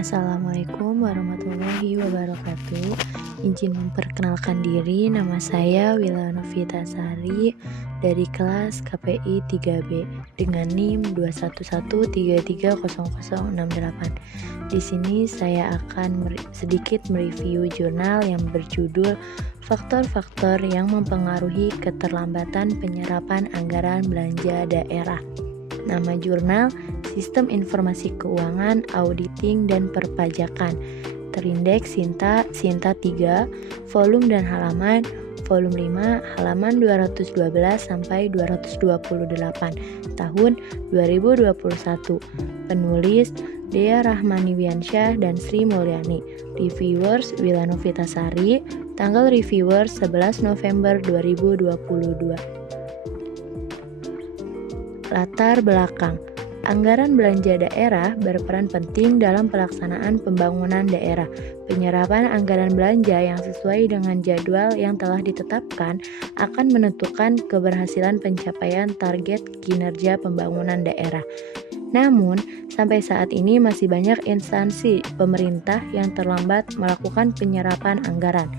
Assalamualaikum warahmatullahi wabarakatuh. Izin memperkenalkan diri, nama saya Wila Novita Sari dari kelas KPI 3B dengan NIM 211330068. Di sini saya akan sedikit mereview jurnal yang berjudul Faktor-faktor yang mempengaruhi keterlambatan penyerapan anggaran belanja daerah. Nama jurnal Sistem Informasi Keuangan, Auditing, dan Perpajakan. Terindeks Sinta 3, volume dan halaman, volume 5, halaman 212 sampai 228, tahun 2021. Penulis Dea Rahmaniwiansyah dan Sri Mulyani. Reviewers Wila Novita Sari. Tanggal reviewers 11 November 2022. Latar belakang. Anggaran belanja daerah berperan penting dalam pelaksanaan pembangunan daerah. Penyerapan anggaran belanja yang sesuai dengan jadwal yang telah ditetapkan akan menentukan keberhasilan pencapaian target kinerja pembangunan daerah. Namun, sampai saat ini masih banyak instansi pemerintah yang terlambat melakukan penyerapan anggaran.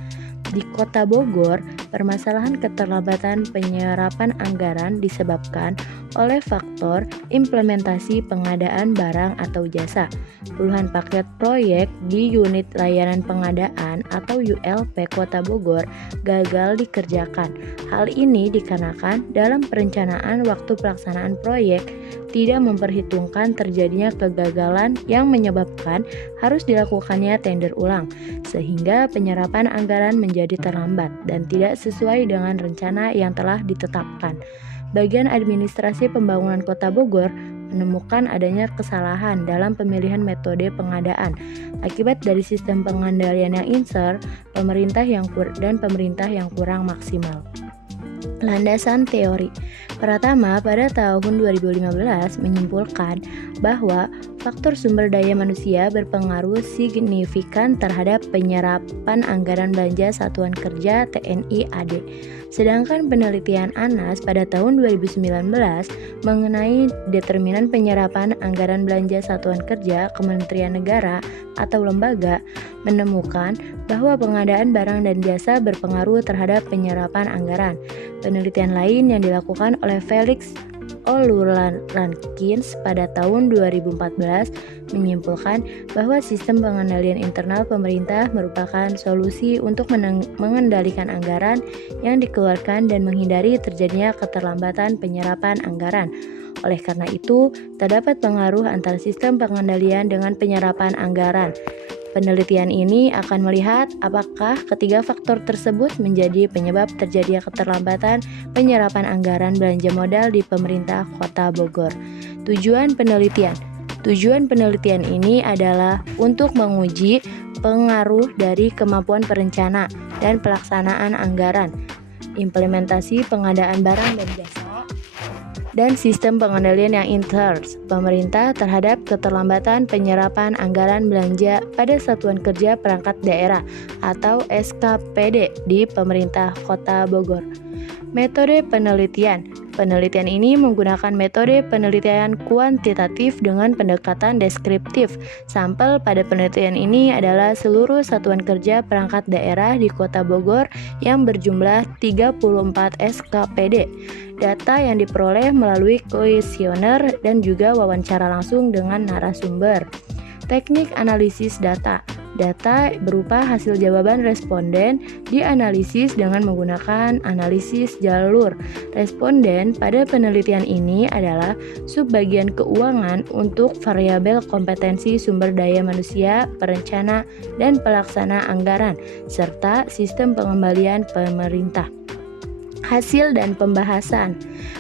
Di Kota Bogor, permasalahan keterlambatan penyerapan anggaran disebabkan oleh faktor implementasi pengadaan barang atau jasa. Puluhan paket proyek di unit layanan pengadaan atau ULP Kota Bogor gagal dikerjakan. Hal ini dikarenakan dalam perencanaan waktu pelaksanaan proyek tidak memperhitungkan terjadinya kegagalan yang menyebabkan harus dilakukannya tender ulang, sehingga penyerapan anggaran menjadi terlambat dan tidak sesuai dengan rencana yang telah ditetapkan. Bagian administrasi pembangunan Kota Bogor menemukan adanya kesalahan dalam pemilihan metode pengadaan. Akibat dari sistem pengendalian yang inser, pemerintah yang kurang maksimal. Landasan teori. Pertama, pada tahun 2015 menyimpulkan bahwa faktor sumber daya manusia berpengaruh signifikan terhadap penyerapan anggaran belanja Satuan Kerja TNI AD. Sedangkan penelitian ANAS pada tahun 2019 mengenai determinan penyerapan anggaran belanja Satuan Kerja Kementerian Negara atau lembaga menemukan bahwa pengadaan barang dan jasa berpengaruh terhadap penyerapan anggaran. Penelitian lain yang dilakukan oleh Felix Olurankins pada tahun 2014 menyimpulkan bahwa sistem pengendalian internal pemerintah merupakan solusi untuk mengendalikan anggaran yang dikeluarkan dan menghindari terjadinya keterlambatan penyerapan anggaran. Oleh karena itu, terdapat pengaruh antara sistem pengendalian dengan penyerapan anggaran. Penelitian ini akan melihat apakah ketiga faktor tersebut menjadi penyebab terjadinya keterlambatan penyerapan anggaran belanja modal di pemerintah Kota Bogor. Tujuan penelitian ini adalah untuk menguji pengaruh dari kemampuan perencana dan pelaksanaan anggaran, implementasi pengadaan barang dan jasa, dan sistem pengendalian yang inters pemerintah terhadap keterlambatan penyerapan anggaran belanja pada Satuan Kerja Perangkat Daerah atau SKPD di pemerintah Kota Bogor. Metode penelitian. Penelitian ini menggunakan metode penelitian kuantitatif dengan pendekatan deskriptif. Sampel pada penelitian ini adalah seluruh satuan kerja perangkat daerah di Kota Bogor yang berjumlah 34 SKPD. Data yang diperoleh melalui kuesioner dan juga wawancara langsung dengan narasumber. Teknik analisis data. Data berupa hasil jawaban responden dianalisis dengan menggunakan analisis jalur. Responden pada penelitian ini adalah subbagian keuangan untuk variabel kompetensi sumber daya manusia, perencana, dan pelaksana anggaran, serta sistem pengembalian pemerintah. Hasil dan pembahasan.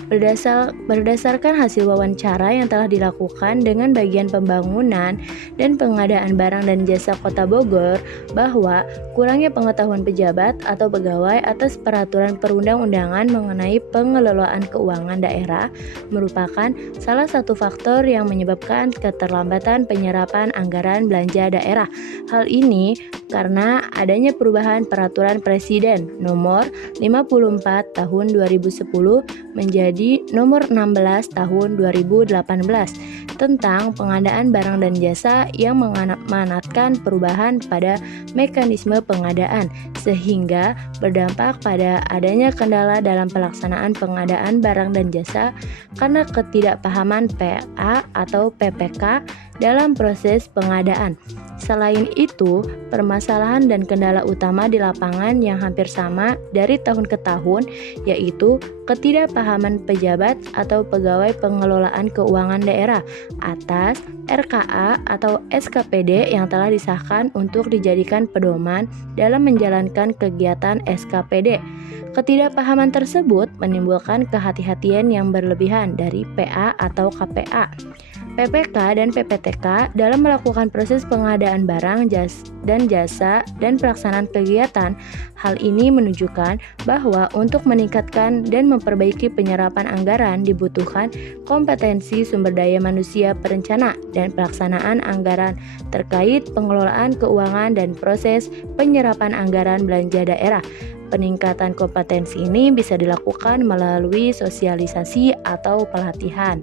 Berdasarkan hasil wawancara yang telah dilakukan dengan bagian pembangunan dan pengadaan barang dan jasa Kota Bogor, bahwa kurangnya pengetahuan pejabat atau pegawai atas peraturan perundang-undangan mengenai pengelolaan keuangan daerah merupakan salah satu faktor yang menyebabkan keterlambatan penyerapan anggaran belanja daerah. Hal ini karena adanya perubahan peraturan Presiden nomor 54 tahun 2010 menjadi nomor 16 tahun 2018 tentang pengadaan barang dan jasa yang mengamanatkan perubahan pada mekanisme pengadaan, sehingga berdampak pada adanya kendala dalam pelaksanaan pengadaan barang dan jasa karena ketidakpahaman PA atau PPK dalam proses pengadaan. Selain itu, permasalahan dan kendala utama di lapangan yang hampir sama dari tahun ke tahun, yaitu ketidakpahaman pejabat atau pegawai pengelolaan keuangan daerah atas RKA atau SKPD yang telah disahkan untuk dijadikan pedoman dalam menjalankan kegiatan SKPD. Ketidakpahaman tersebut menimbulkan kehati-hatian yang berlebihan dari PA atau KPA, PPK dan PPTK dalam melakukan proses pengadaan barang dan jasa dan pelaksanaan kegiatan. Hal ini menunjukkan bahwa untuk meningkatkan dan memperbaiki penyerapan anggaran dibutuhkan kompetensi sumber daya manusia perencana dan pelaksanaan anggaran terkait pengelolaan keuangan dan proses penyerapan anggaran belanja daerah. Peningkatan kompetensi ini bisa dilakukan melalui sosialisasi atau pelatihan.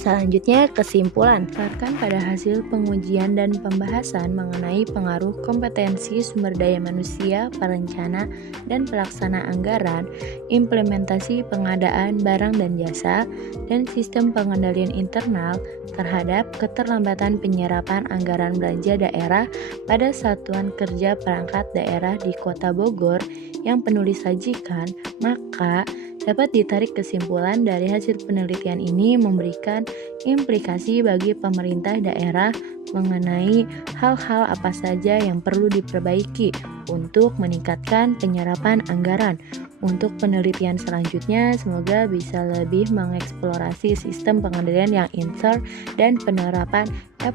Selanjutnya, kesimpulan. Berdasarkan pada hasil pengujian dan pembahasan mengenai pengaruh kompetensi sumber daya manusia, perencana, dan pelaksana anggaran, implementasi pengadaan barang dan jasa, dan sistem pengendalian internal terhadap keterlambatan penyerapan anggaran belanja daerah pada Satuan Kerja Perangkat Daerah di Kota Bogor yang penulis sajikan, maka dapat ditarik kesimpulan dari hasil penelitian ini memberikan implikasi bagi pemerintah daerah mengenai hal-hal apa saja yang perlu diperbaiki untuk meningkatkan penyerapan anggaran. Untuk penelitian selanjutnya, semoga bisa lebih mengeksplorasi sistem pengendalian yang insert dan penerapan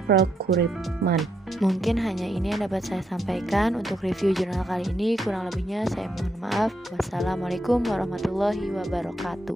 procurement. Mungkin hanya ini yang dapat saya sampaikan untuk review jurnal kali ini. Kurang lebihnya saya mohon maaf. Wassalamualaikum warahmatullahi wabarakatuh.